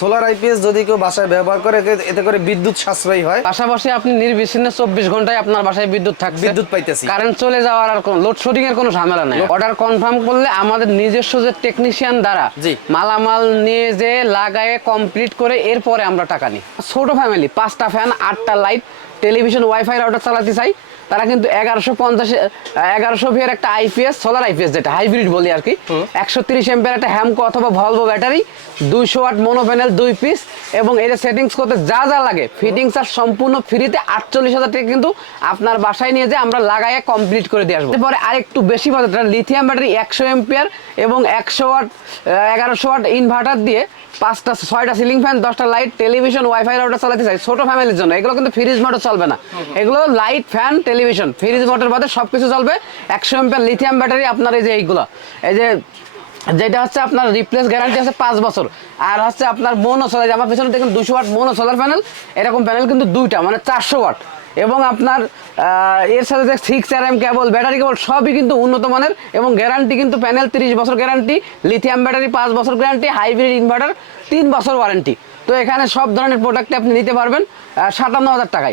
Solar IPS যদি কেউ বাসায় ব্যবহার করে এতে করে বিদ্যুৎ সাশ্রয়ী হয়, পাশাপাশি আপনি নির্বিচ্ছিন্নে 24 ঘন্টায় আপনার বাসায় বিদ্যুৎ থাকছে, বিদ্যুৎ পাইতেছি, কারেন্ট চলে যাওয়ার আর কোনো লোডশেডিং এর কোনো ঝামেলা নেই। অর্ডার কনফার্ম করলে আমাদের নিজস্ব যে টেকনিশিয়ান দ্বারা জি মালামাল নিয়ে যে লাগায়ে কমপ্লিট করে এরপরে আমরা টাকা নিই। ছোট ফ্যামিলি 5টা ফ্যান 8টা লাইট টেলিভিশন ওয়াইফাই রাউটার চালাতে চাই, তারা কিন্তু 1150 ভিএর একটা আইপিএস সোলার আইপিএস যেটা হাইব্রিড বলি আর কি, 130 এম্পিয়ার একটা হ্যামকো অথবা Volvo battery, 200 watt mono panel 2 piece, এবং এটা সেটিংস করতে যা যা লাগে ফিটিংস আর সম্পূর্ণ ফ্রিতে 48,000 টাকা কিন্তু আপনার বাসায় নিয়ে যে আমরা লাগাইয়ে কমপ্লিট করে দিয়ে আসবো। এরপরে আরেকটু বেশি বাজেট লিথিয়াম ব্যাটারি 100 এম্পিয়ার এবং 100 ওয়াট 1100 ওয়াট ইনভার্টার দিয়ে 6টা সিলিং ফ্যান 10টা লাইট টেলিভিশন ওয়াইফাই রাউটার চালাতে চাই ছোট ফ্যামিলির জন্য। এগুলো কিন্তু ফ্রিজ মোটর চলবে না, এগুলো light fan television fridge motor বাদে সবকিছু চলবে। 100 এম্পিয়ার লিথিয়াম ব্যাটারি আপনার এই যে এইগুলো, এই যে যেটা হচ্ছে আপনার রিপ্লেস গ্যারান্টি আছে 5 বছর, আর হচ্ছে আপনার মোনো সোলার, আমার পেছনে দেখুন 200 ওয়াট মোনো সোলার প্যানেল, এরকম প্যানেল কিন্তু দুইটা মানে 400 ওয়াট, এবং আপনার এর সাথে যে 6RM কেবল ব্যাটারি কেবল সবই কিন্তু উন্নত মানের, এবং গ্যারান্টি কিন্তু প্যানেল 30 বছর গ্যারান্টি, লিথিয়াম ব্যাটারি 5 বছর গ্যারান্টি, হাইব্রিড ইনভার্টার 3 বছর ওয়ারেন্টি। তো এখানে সব ধরনের প্রোডাক্ট আপনি নিতে পারবেন 57,000 টাকায়।